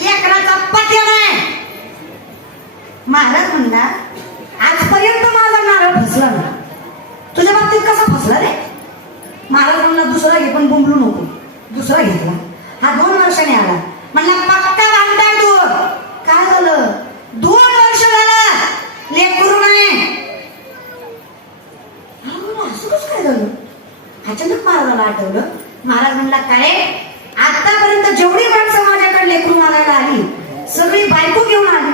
लेकराचा पत्या नाही. महाराज म्हणला आजपर्यंत माझा नारळ फसला ना, तुझ्या बाबतीत कसा फसला रे? महाराज म्हणला दुसरा घे पण बुंबलू नको. दुसरा घेतला. हा 2 वर्षाने आला. म्हणला पक्का बांधताय तू. काय झालं? 2 वर्ष झालं लेकरू नाही. असं कसं काय झालं? अचानक महाराजाला आठवलं. महाराज म्हणला काय आतापर्यंत जेवढी माणसं माझ्याकडे लेकरू मागायला आली सगळी बायको घेऊन आली,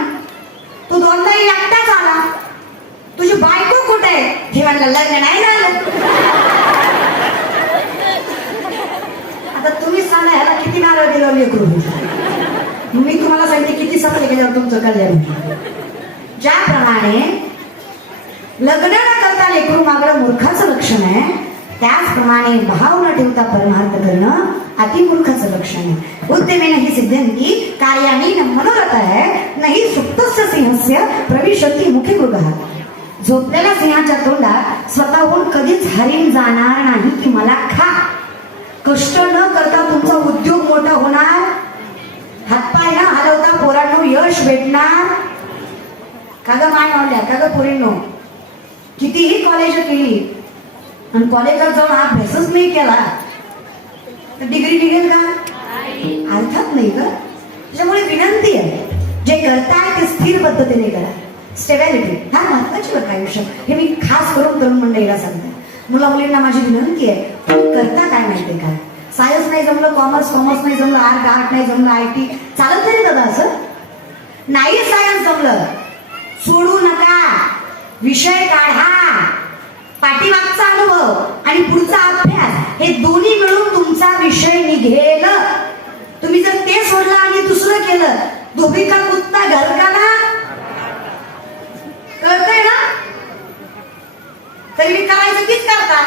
तू 2दा एकटाच आला. तुझी बायको कुठे आहे? हे म्हणलं लग्न नाही झालं. आता तुम्ही सांगा ह्याला किती नारळ दिलं लेकरू? मी तुम्हाला सांगते किती सफल केल्यावर तुमचं कल्याण. ज्याप्रमाणे लग्न न करता लेकरू मागणं मूर्खाचं लक्षण आहे, त्याचप्रमाणे भाव न ठेवता परमार्थ करणं अतिमूर्खाचं लक्षण आहे. उद्यमेन ही सिद्धंती कार्याणी न मनोरथ आहे नाही सुप्तस्य सिंहस्य प्रविशती मुखे मृगात. झोपलेल्या सिंहाच्या तोंडात स्वतःहून कधीच हरिण जाणार नाही की मला खा. कष्ट न करता तुमचा उद्योग मोठा होणार, हातपाय न हलवता पोरांनो यश भेटणार. का ग माय मावल्या, का ग पोरींनो, कितीही कॉलेज केली आणि कॉलेजात जाऊन अभ्यासच नाही केला तर डिग्री निघेल का? अर्थात नाही का. त्याच्यामुळे विनंती आहे, जे करताय ते स्थिर पद्धतीने करा. स्टेबिलिटी हा महत्वाची बरं आयुष्य. हे मी खास करून तरुण मंडळीला सांगते. मुला मुलींना माझी विनंती आहे, तुम्ही करता काय माहितीये का? सायन्स नाही जमलं, कॉमर्स नाही जमलं, आर्ट नाही जमलं, IT चालत तरी दादा असं नाही. सायन्स जमलं सोडू नका, विषय काढा. पाठीमागचा अनुभव आणि पुढचा अभ्यास हे दोन्ही मिळून तुमचा विषय निघेल. तुम्ही जर ते सोडलं आणि दुसरं केलं, धोबी का कुत्ता घर का ना. कळतंय ना? तरी मी करायचं तीच करता.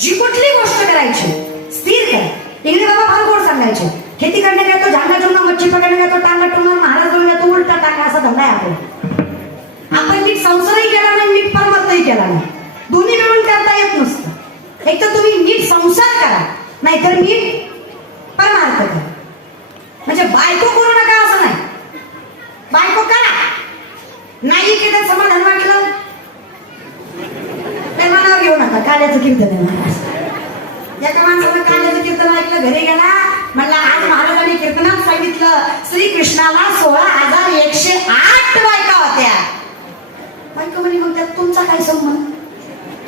जी कुठली गोष्ट करायची स्थिर करा. इकडे बाबा फार गोड सांगायचे, खेती करणे काय तो झांगा चुंगा, मच्छी पकडणे काय तो टांगा टुंगा, महाराज बनणे तो उलटा टाका, असा धंदा आहे आपला. आपण नीट संसारही केला नाही, नीट परमार्थही केला नाही. दोन्ही मिळून करता येत नसतं. एक तर तुम्ही नीट संसार करा, नाहीतर नीट परमार्थ करा. म्हणजे बायको करू नका असं नाही, बायको करा. नाही केलं समाधान वाटलं ते मनावर घेऊ नका. काल्याचं कीर्तन आहे. एका माणसाला काल्याचं कीर्तन ऐकलं, घरी गेला, म्हणला आज महाराजांनी कीर्तनात सांगितलं श्रीकृष्णाला 16,108 बायका होत्या. बायका म्हणे मग त्यात तुमचा काय संबंध?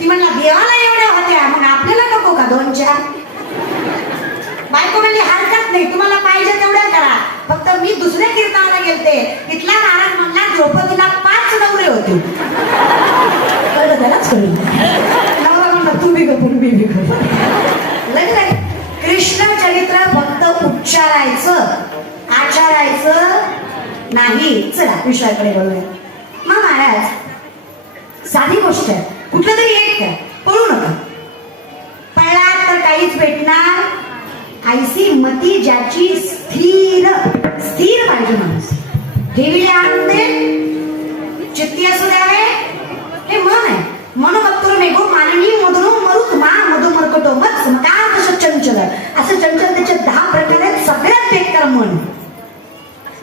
ती म्हणला देवाला एवढ्या होत्या, मग आपल्याला नको का 2-4? बायको म्हणली हरकत नाही, तुम्हाला पाहिजे तेवढ्या करा, फक्त मी दुसऱ्या कीर्तनाला गेलते, तिथला महाराज म्हणला द्रौपदीला 5 नवरे होते. कळलं त्यालाच कळलं. नवरा म्हणला तू बी गपून मी बी लग्न. कृष्ण चरित्र फक्त उच्चारायचं, आचारायचं नाही. चला विषयाकडे बोलूया. मग महाराज साधी गोष्ट आहे, कुठलं तरी एक काय पळू नका. पळलात तर काहीच भेटणार. ऐसी मती ज्याची स्थिर पाहिजे माणूस. ठेविले आनंदे चित्ती असू द्यावे, हे मन आहे. मनोमत्तुर मेघो माननी मधुरो मरुत मा मधु मरकटो मत समकार तसं चंचल. असं चंचल त्याचे 10 प्रकार आहेत. सगळ्यात बेकार मन.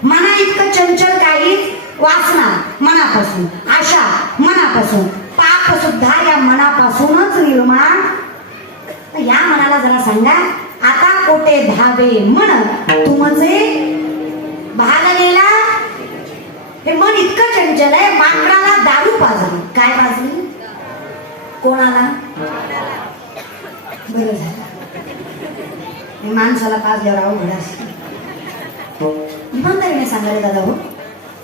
मना इतकं चंचल काहीच. वासना मनापासून, आशा मनापासून, पाप सुद्धा या मनापासूनच निर्माण. या मनाला जरा सांगा, आता कोटे धावे मन तुमचे भागलेला. हे मन इतकं चंचल आहे, माकडाला दारू पाजली. काय पाजली? कोणाला? बरं झालं माणसाला पाजल्यावर अवघड असतं. इमानदारीने सांगायला दादा हो,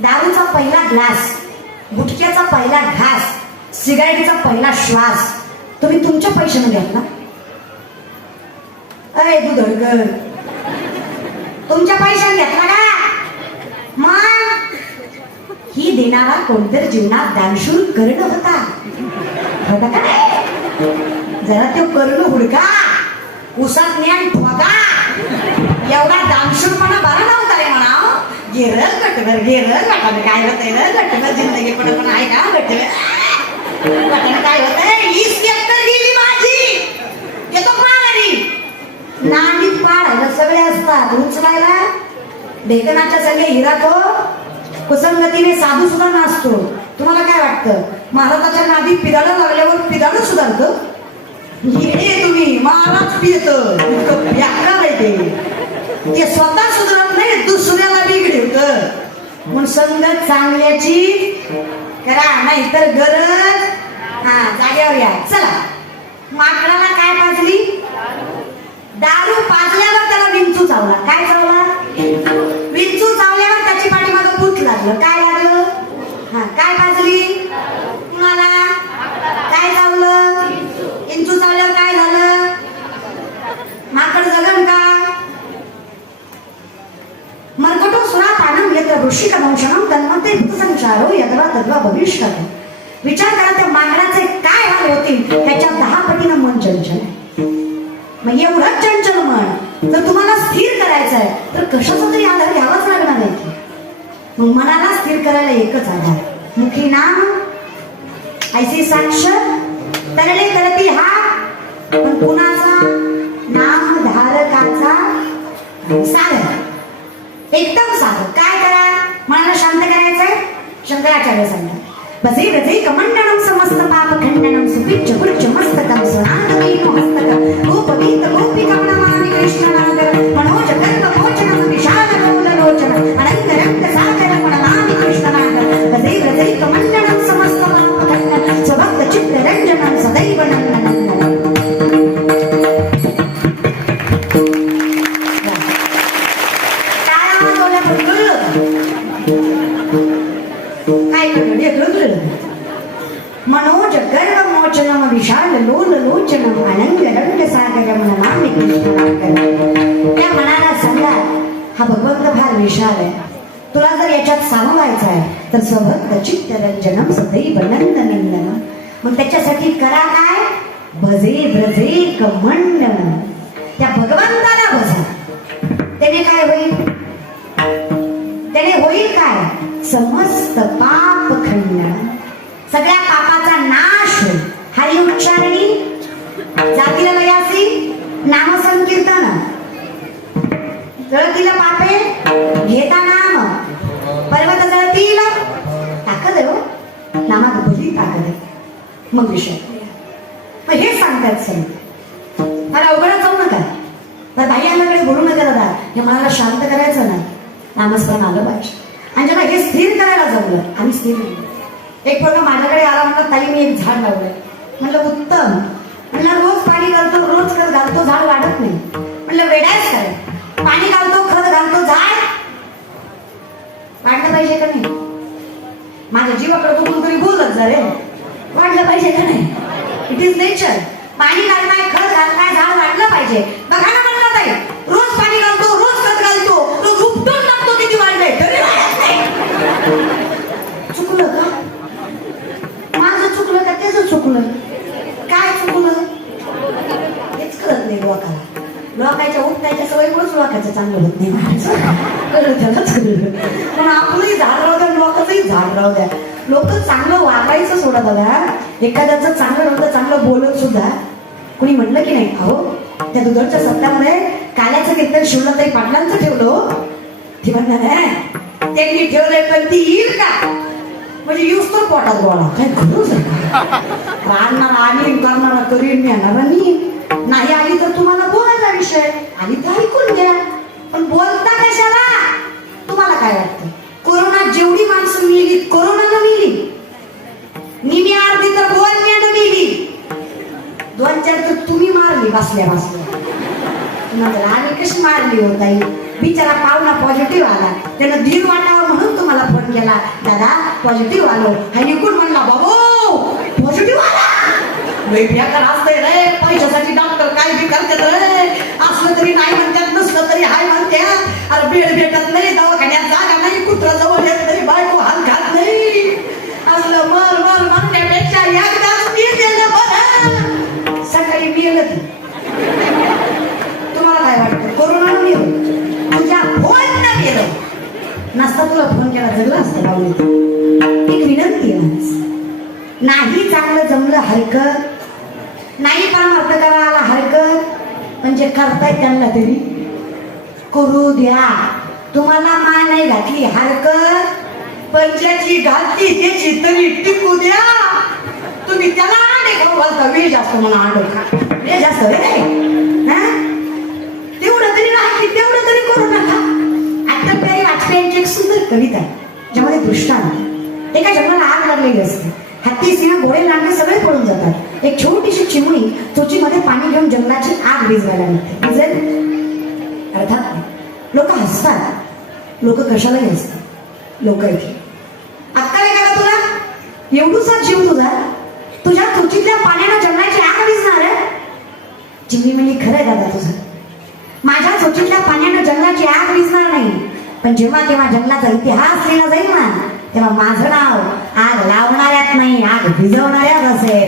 दारूचा पहिला ग्लास, गुटख्याचा पहिला घास, सिगारेटचा पहिला श्वास तुम्ही तुमच्या पैशाने घेतला? अरे तू धडकड तुमच्या पैशाने घेतला का? मग ही देणारा कोणतरी जीवनात दानशूर करणं होता का नाही? जरा तो करणं हुडका, उसात ज्ञान ठोका. एवढा दानशूरपणा बरा नव्हता रे म्हणा. गेर गटगर काय होतंय गटगर जिंदगी पण आहे का? गटगर काय होतंय? 20 गेली माझी. येतो पाळाली नांदीत पाळायला सगळे असतात, उचलायला ढेकणाच्या संगे हिरा तो कुसंगतीने साधू सुद्धा नाचतो. तुम्हाला काय वाटतं महाराजाच्या नादी पिदाडं लागल्यावर पिदाडं सुधारतं? हे तुम्ही महाराज पियत व्याकरण आहे ते स्वतः सुधारत नाही, दुसऱ्याला बिघडवत. म्हणून संगत चांगल्याची करा, नाही तर गरज जाग्यावर या. चला, माकडाला काय पाजली? दारू पाजल्यावर त्याला विंचू चावला. काय चावला? विंचू चावल्यावर त्याची पाठीमागं भूत लागलं. काय लागलं? काय पाजली? तुम्हाला काय चावलं? विंचू चावल्यावर काय झालं? माकड जगन का? मर्कटो सुरापानं यत्र वृश्चिकमंशनं तन्मते भूतसंचारो यद्वा तद्वा भविष्यत्. विचार करा, त्या माकडाचे काय हाल होतील, त्याच्या 10 पटीनं मन चंचल आहे. मग एवढं चंचल मन जर तुम्हाला स्थिर करायचं आहे तर कशाचा तरी आधार घ्यावाच लागणार आहे की. मग मनाला स्थिर करायला एकच आधार, मुखी नाम ऐसी साक्ष तरले तरती हा. पण कुणाचा? नाम धारकाचा. साधन एकदम साधं. काय करा? मनाला शांत करायचंय. शंकराचार्य सांगतात, भजे भजे कमंडनं समस्त पाप खंडनं सुपिच्च पुच्च मस्तकं स्वनादवीनो हस्तकं गोपवीत गोपिकामणमामि कृष्णनागर मनोज गर्भ मोचनं विशाल लोललोचनं अनंत रक्त सागर मनमामि कृष्णनागर भजे भजे कमंडनं समस्त पाप खंडनं स्वभक्त चित्त रंजनं सदैव नंदनंदनं. मनोज गर्भ मोचनम विशाल लोल लोचनम अनंग रंग सागरम नमामि कृष्णनागर. त्या मनाला सांगा, हा भगवंत फार विशाल आहे, तुला जर याच्यात सामावायचा आहे तर स्वभक्त चित्त रंजनम सदैव नंदनंदनम. मग त्याच्यासाठी करा काय? भजे भजे कमंड. त्या भगवंताला भजा. त्याने काय होईल? त्याने होईल काय? समस्त पाप खंडन, सगळ्या पापाचा नाश होईल. हरी उच्चारणी जातीला लयासी नामसंकीर्तन जळतील पापे घेता नाम पर्वत जळतील. ताकद आहे हो, नामात भली ताकद आहे. मग विषय मग हे सांगतात संत, मला अवघड जाऊ नका, तर बाई आल्याकडे बोलू नका दादा, हे मनाला शांत करायचं ना, नामस्मरण आलं पाहिजे. आणि जेव्हा हे स्थिर करायला जमलं, आम्ही स्थिर नाही. एक पोरगा माझ्याकडे आला, म्हणलं ताई मी एक झाड लावलंय. म्हणलं उत्तम. म्हणलं रोज पाणी घालतो, रोज खत घालतो, झाड वाढत नाही. म्हणलं वेडायच काय, पाणी घालतो, खत घालतो, झाड वाढलं पाहिजे का नाही? माझ्या जीवाकडे बघून तरी बोलत जा रे, वाढलं पाहिजे का नाही? It is nature. पाणी घालताय, खत घालताय, झाड वाढलं पाहिजे. बघा ना म्हणलं ताई, रोज पाणी घालतो, रोज खत घालतो, रोज उपटून टाकतो, किती वाढलंय तरी वाढत नाही. चुकलं का? माझं चुकलं का त्याचं चुकलं? काय चुकलं हेच कळत नाही लोकाला. लोकांच्या उपटायच्या सवयीमुळेच लोकांचं चांगलं होत नाही. पण आपलंही झाड राहू द्या, लोकांचंही झाड राहू द्या. लोक चांगलं वागायचं सोडा बघा. एखाद्याचं चांगलं नव्हतं, चांगलं बोलत सुद्धा कुणी म्हटलं की नाही, अहो त्या दुधाच्या सत्यामध्ये काल्याचं कीर्तन शिवलाताई पाटलांचं ठेवलं. ती म्हणणार त्यांनी ठेवलंय पण ती येईल का? म्हणजे यूज तर पोटात गोळा काय खरंच आहे का? राहणार आणि करणारा करीन, मी येणार नाही आली तर तुम्हाला बोलायचा विषय, आली तर ऐकून घ्या. पण बोलता कशाला? तुम्हाला काय वाटतं? कोरोनात जेवढी माणसं मिली, कोरोनानं मिली, निमी अर्धी तर बोलण्यानं मिली, 2-4 तर तुम्ही मारली बसल्या बसल्या. आणि कशी मारली होता? बिचारा पाहुणा पॉझिटिव्ह आला, त्यानं धीर वाटावं म्हणून तुम्हाला फोन केला, दादा पॉझिटिव्ह आलो. हा निघून म्हणला, बाबो पॉझिटिव्ह आला. असतंय रे, पैशासाठी डॉक्टर काय बी करतात रे. असलं तरी नाही म्हणतात, नसलं तरी हाय म्हणतात. अरे बेड भेटत नाही, दवाखान्यात जागा नाही, कुत्रा जवळ येत तरी बायको हात घात नाही. असलं मर मर म्हणण्यापेक्षा एकदाच गेलं बरं. सकाळी गेलं. तुम्हाला काय वाटतं? कोरोनानं गेलं, तुझ्या फोन न गेलं नसता तुला फोन केला जगलं असतं लावली. एक विनंती आहे, नाही चांगलं जमलं हरकत नाही, परमार्थ करायला हरकत, म्हणजे करतायत त्यांना तरी करू द्या. तुम्हाला मान नाही घातली हरकत, पंचाची घातली त्याची तरी टिकू द्या. तुम्ही त्याला आणे खाऊ घालता, वेळ जास्त म्हणा आंडो खा, वेळ जास्त तेवढं तरी नाही, तेवढं तरी करू नका. अटल बिहारी वाजपेयींची एक सुंदर कविता आहे ज्यामध्ये दृष्टांत, एका जंगलाला आग लागलेली असते, हत्ती सिंह घोडे लांडे सगळे पळून जातात. एक छोटीशी चिमणी चोचीमध्ये पाणी घेऊन जंगलाची आग विझवायला लागते. विझेल अर्थात लोक हसतात, लोक कशालाही हसतात, लोक ऐकले अक्कल आहे का तुला? एवढूसा जीव तुझ्या चोचीतल्या पाण्यानं जंगलाची आग विझणार आहे? चिमणी म्हणजे खरंय दादा तुझं, माझ्या चोचीतल्या पाण्यानं जंगलाची आग विझणार नाही, पण जेव्हा केव्हा जंगलाचा इतिहास लिहिला जाईल ना, तेव्हा माझं नाव आग लावणाऱ्यात नाही, आग भिजवणाऱ्यात असेल.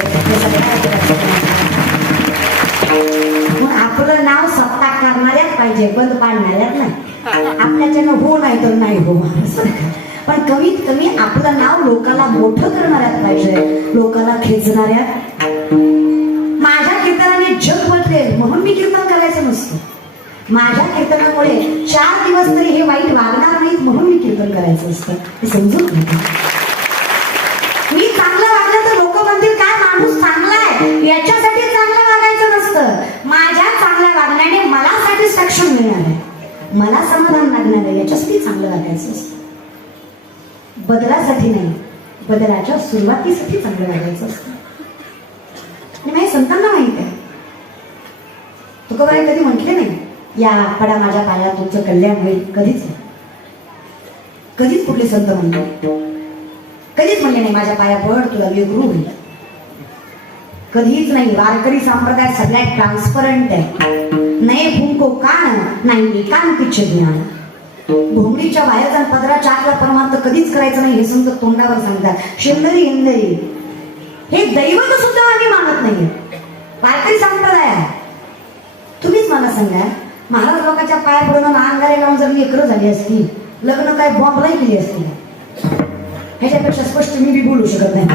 आपलं नाव सत्ता करणाऱ्यात पाहिजे, बंद पाडणाऱ्यात नाही. आपल्याच्यानं हो नाही तर नाही हो, पण कमीत कमी आपलं नाव लोकांना मोठं करणाऱ्यात पाहिजे, लोकांना खेचणाऱ्यात. माझ्या कीर्तनाने जग बदलेल म्हणून मी कीर्तन करायचं नसतं, माझ्या कीर्तनामुळे 4 दिवस तरी हे वाईट वागणार नाहीत म्हणून मी कीर्तन करायचं असतं. हे समजून घ्या. मी चांगलं वागलं तर लोक म्हणतील काय माणूस चांगला आहे, याच्यासाठी चांगलं वागायचं नसतं. माझ्या चांगल्या वागण्याने मला सॅटिस्फॅक्शन मिळणार आहे, मला समाधान लागणार आहे, याच्यासाठी चांगलं वागायचं असतं. बदलासाठी नाही, बदलाच्या सुरुवातीसाठी चांगलं वागायचं असतं. आणि माझ्या संतांना माहित आहे, तुकोबाराय कधी म्हटले नाही या पडा माझ्या पायात तुमचं कल्याण होईल, कधीच नाही. कधीच कुठले संत म्हणले, कधीच म्हणले नाही माझ्या पाया पड तुला वेगळू होईल, कधीच नाही. वारकरी संप्रदाय सगळ्यात ट्रान्सपरंट आहे. नये फुंको कान नाही एकांतिच ज्ञान. घोंगडीच्या बाहेर जाऊन पदराच्या आतला परमार्थ कधीच करायचं नाही, हे संत तोंडावर सांगतात. शेंदरी इंदरी हे दैवत सुद्धा आम्ही मानत नाहीये, वारकरी संप्रदाय आहे. तुम्हीच मला सांगा, महाराज लोकांच्या पाया पडून अंगारे लावून जर लेकरं झाली असती, लग्न काय बॉम्बलाही केली असती, ह्याच्यापेक्षा स्पष्ट मी बी बोलू शकत नाही.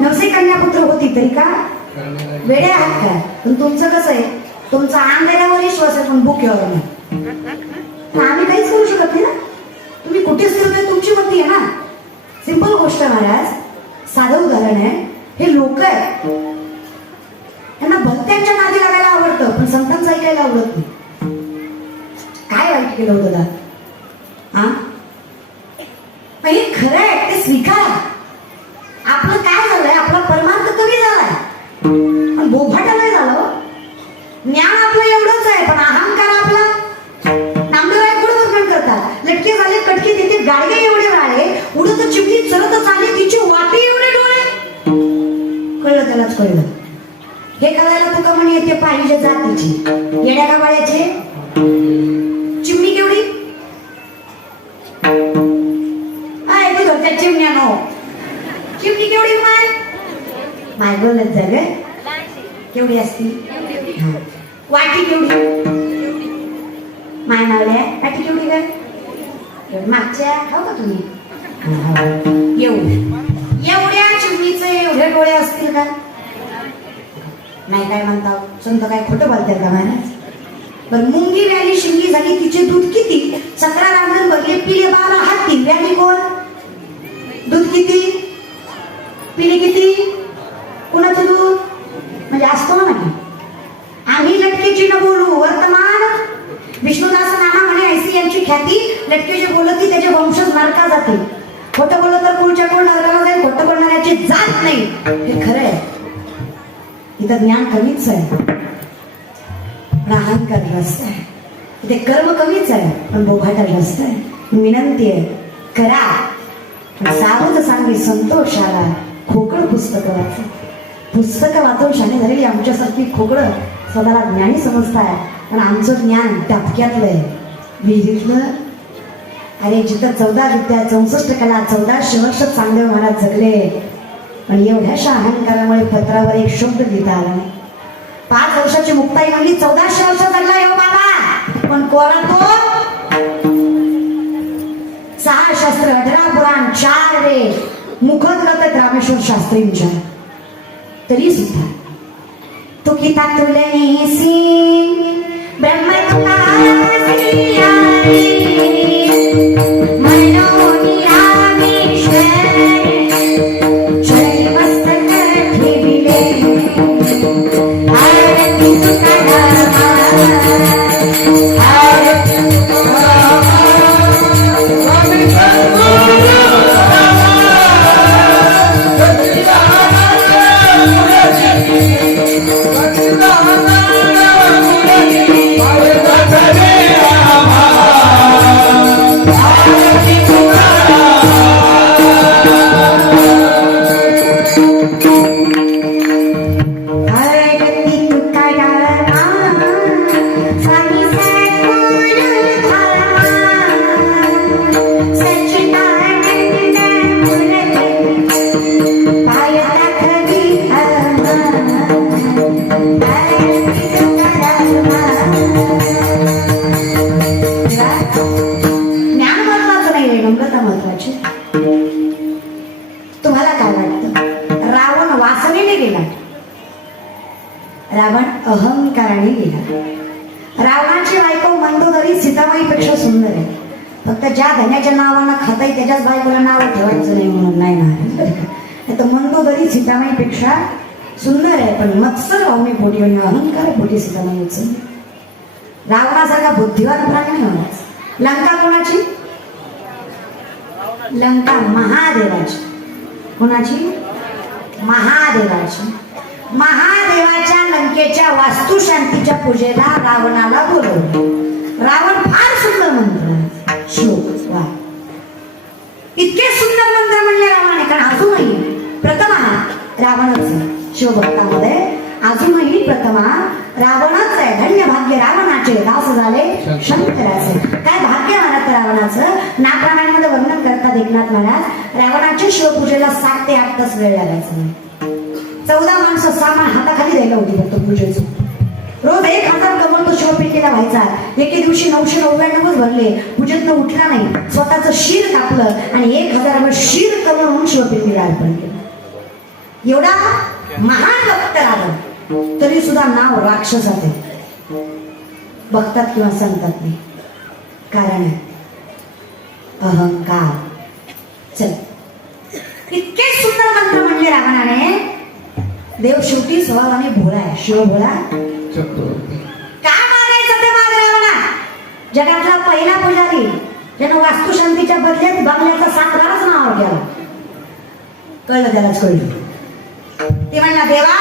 नवसे कन्यापुत्र होती तरी का वेडे आहात का? पण तुमचं कसं आहे, तुमचा अंगाऱ्यावर विश्वास आहे पण बुक्यावर नाही. आम्ही काहीच करू शकत नाही ना, तुम्ही कुठेच फिरताय तुमची मती आहे ना. सिंपल गोष्ट महाराज, साधं उदाहरण आहे. हे लोक आहेत, त्यांना भक्त्यांच्या नादी लागायला आवडतं पण संतांचं ऐकायला आवडत नाही. काय वाईट केलं होतं दादा? हे खरं आहे, ते स्वीकार. आपलं काय झालंय, आपला परमार्थ कमी झालाय पण बोभाटा नाही झालं. ज्ञान आपलं एवढंच आहे पण अहंकार आपला. नामदेव गुण वर्णन करतात, लटके झाले कटके तिथे गाडगे एवढे राळे, उडत चिमणी चलत आले तिची वाटी एवढे डोळे. कळलं त्यालाच कळलं. हे कळायला तुका म्हणे येते पाहिजे जातीची, येड्या का बाळ्याचे. चिमणी केवढी तू धरत्या चिमण्या नो, चिमणी केवढी माय बोलत जा ग, केवढी असती. वाटी केवढी माय मावल्या, वाटी केवढी काय मागच्या खाऊ का तुम्ही? एवढ्या चिमणीचे एवढे डोळे असतील का? नाही. काय म्हणता संत, काय खोटं बोलताय का महाराज? पण मुंगी व्याली शिंगी झाली, तिचे दूध किती? 17 रांगण बघले, पिले 12 हत्ती. व्याली कोण? दूध किती पिले किती? कुणाचं दूध म्हणजे असतो ना. आम्ही लटकेची न बोलू वर्तमान. विष्णुदास नाना म्हणे ऐसी यांची ख्याती, लटकेचे बोलत की त्याचे वंशज नरका जाते. खोटं बोलत तर पुढच्या कोण नरकाला जाईल, खोटं बोलणाऱ्याची जात नाही. हे खरं आहे. इथं ज्ञान कमीच आहे पण अहंकार जास्त आहे. इथे कर्म कमीच आहे पण बोभाटा जास्त आहे. विनंती आहे करा, सावध सांगी संतोषाला. खोकड पुस्तक वाचा, पुस्तकं वाचून शाने झालेली आमच्यासारखी खोकड स्वतःला ज्ञानी समजताय. पण आमचं ज्ञान टपक्यातलं आहे, विहिरीतलं. अरे जिथं 14 विद्या 64 कला 1400 वर्ष चांगदेव महाराज जगले, पण एवढ्याशा अहंकारामुळे पत्रावर एक शब्द लिहिता आला नाही. 5 वर्षाची मुक्ताई म्हणली, 1400 वर्ष जगला हो बाबा, पण कोरा तो 6 शास्त्र 18 पुराण 4 वेद मुखत करतात रामेश्वर शास्त्रींच्या. तरी सुद्धा तो किता तुलनेसी ब्रह्म तुला रावण अहंकाराने गेला. रावणाची बायको मंदोदरी सीतामाईपेक्षा सुंदर आहे. फक्त ज्या धन्याच्या नावानं खाताय त्याच्याच बायकोला नाव ठेवायचं नाही म्हणून नाही ना. तर मंदोदरी सीतामाईपेक्षा सुंदर आहे, पण मत्सर भावने पोटी अहंकार पोटी सीतामाई उचल. रावणासारखा बुद्धिवान प्राणी नाही होणार. लंका कोणाची? लंका महादेवाची. कोणाची? महादेवाची. महादेवाच्या लंकेच्या वास्तुशांतीच्या पूजेला रावणाला बोलवलं. रावण फार सुंदर मंत्र श्लोक वा इतके सुंदर मंत्र म्हणले रावणाने. कारण अजूनही प्रथमा रावणच शिवभक्तामध्ये अजूनही प्रथमा रावणच आहे. धन्य भाग्य रावणाचे दास झाले शंकराचे. काय भाग्य महाराज रावणाचं. नागरामायणामध्ये वर्णन करतात एकनाथ महाराज. रावणाच्या शिवपूजेला 7 ते 8 तास वेळ लागायचा नाही. 14 माणसं सामान हाताखाली द्यायला होती फक्त पूजेचं. रोज 1000 कमल तो शिवपेटीला व्हायचा. एके दिवशी 999 भरले. पूजेतनं उठला नाही. स्वतःचं शिर कापलं आणि 1000 शिर कमल म्हणून शिवपेटीला अर्पण केलं. एवढा महान भक्त रावण तरी सुद्धा नाव राक्षसाचे बघतात किंवा सांगतात नाही. कारण आहे अहंकार. चल इतके सुंदर मंत्र म्हणले रावणाने. देव शेवटी स्वभावाने भोळा आहे. शिव भोळा. काय मागायचं ते माग रावणा. जगातला पहिला पुजारी ज्यानं वास्तुशांतीच्या बदल्यात बंगल्याचा 7 नाव केला. कळलं त्यालाच कळलं. ते म्हणला देवा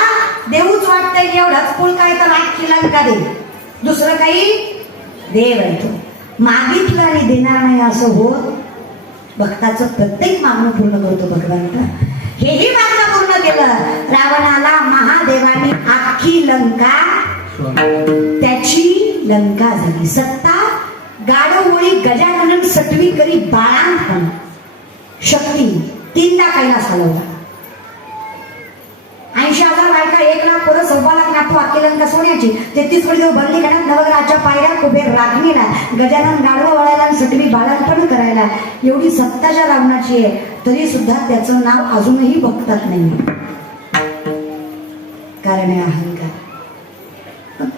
देऊच वाटतंय की एवढाच पूल काय तर अख्खी लंका दे. दुसरं काही देव आहे तो. मागितलं आणि देणार नाही असं होत. भक्ताचं प्रत्येक मागणं पूर्ण करतो भगवंत. हेही मागणं पूर्ण केलं. रावणाला महादेवाने अख्खी लंका त्याची लंका झाली. सत्ता गाडोवळी गजानन सटवी करी बाळांपण शक्ती 3दा कैलास हलवला. 80,000 बायका 1,00,000 पोरं 1,15,00,000 नातू अख्खी लंका सोन्याची. 33 कोटी बंदी करण्यात नवग्रहाच्या पायऱ्या कुबेर राखणीला गजानन गाडवा वळायला आणि सटवी बाळांपण करायला. एवढी सत्ताच्या रावणाची आहे तरी सुद्धा त्याचं नाव अजूनही बघतात नाही. कारण आहे अहंकार.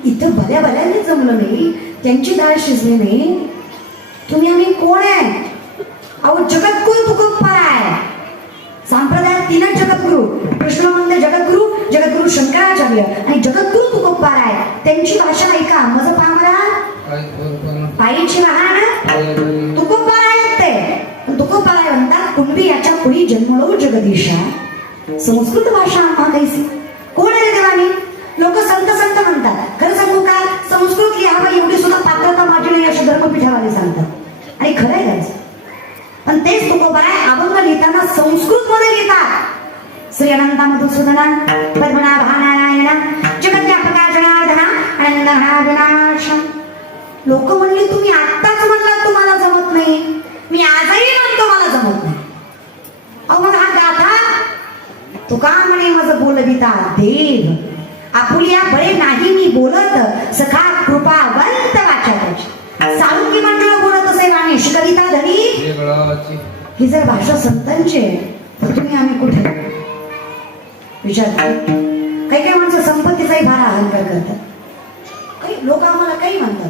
इथं भल्या भल्याने जमलं नाही. त्यांची डाळ शिजली नाही. तुम्ही आम्ही कोण आहे? अहो जगद्गुरु तुकोबार आहे. संप्रदायात 3 जगद्गुरु. कृष्ण म्हणजे जगद्गुरु, जगद्गुरु शंकराचार्य आणि जगद्गुरु तुकोबार आहे. त्यांची भाषा ऐका. मज पामरा पायीची वाहन तुकोबार आहेत ते. तुकोबार आहे म्हणतात कुणबी याच्या पुढी जन्मलो जगदीशा. संस्कृत भाषा आम्हा कैसी. कोण आहे देवानी? लोक संत संत म्हणतात. खरं सांगू का? संस्कृत लिहावं एवढी सुद्धा पात्रता माझी नाही अशी धर्मपीठावाले सांगतात. आणि खरं आहे त्याचं. पण तेच तुकोबार आहे अभंग लिहिताना संस्कृत मध्ये लिहितात. श्री अनंत मधुसूदना पद्मनाभा नारायणा जगद्व्यापका जनार्दना आनंदहा विनाश. लोक म्हणले तुम्ही आत्ताच म्हणलात तुम्हाला जमत नाही. मी आजही म्हणतो मला जमत नाही. अहो मग हा गाथा तुका म्हणे माझं बोलविता देव आपुलिया बळे नाही मी बोलत सखा कृपावंत वाचा त्याची. साळुंकी मंडळ बोलत असे गाणे कविता धनी. ही जर भाषा संतांची आहे तर तुम्ही आम्ही कुठे विचार. काही काही माणसं संपत्तीचाही फार अहंकार करतात. काही लोक आम्हाला काही म्हणतात.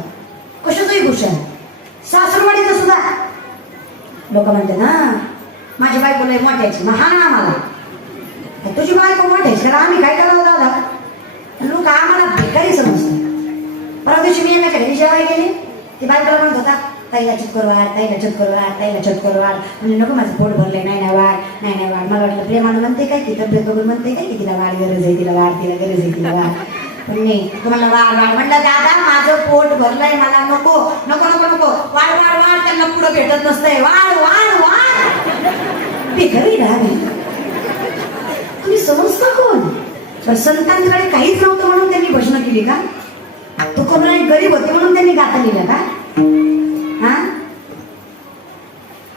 कशाचंही भूषण सासरवाडीचं सुद्धा लोक म्हणतात ना माझी बायको लय मोठ्याची. हा ना आम्हाला तुझी बायको मोठ्याची. कारण आम्ही काय करावं दादा. लोक आम्हाला भिकारी समजतात. परवा दिवशी मी एकाच्या घरी जेवायला गेले, ती बायकोला म्हणत होता, ताईला चटकर वाढ, ताईला चटकर वाढ, ताईला चटकर वाढ. म्हणजे नको माझं पोट भरलंय, नाही नाही वाढ, नाही नाही वाढ. मला वाटलं प्रेमानं म्हणते काय, की तब्येत बघून म्हणते काय, की तिला वाढ गरज आहे, तिला वाढ, तिला गरज आहे, तिला वाढ. पण नाही, तुम्हाला वाढ वाढ म्हणलं, दादा माझं पोट भरलंय, मला नको नको नको नको, वाढ वाढ वाढ. त्यांना पुढं भेटत नसतंय, वाढ वाढ वाढ. ते घरी राहावी. तुम्ही समजता कोण? तर संतांकडे काहीच नव्हतं म्हणून त्यांनी भजनं केली का? तुकोबराय गरीब होते म्हणून त्यांनी गाता लिहिलं का? हा,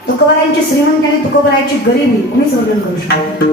तुकोबरायांची श्रीमंत आणि तुकोबरायांची गरिबी कोणीच वर्णन करू शकतो.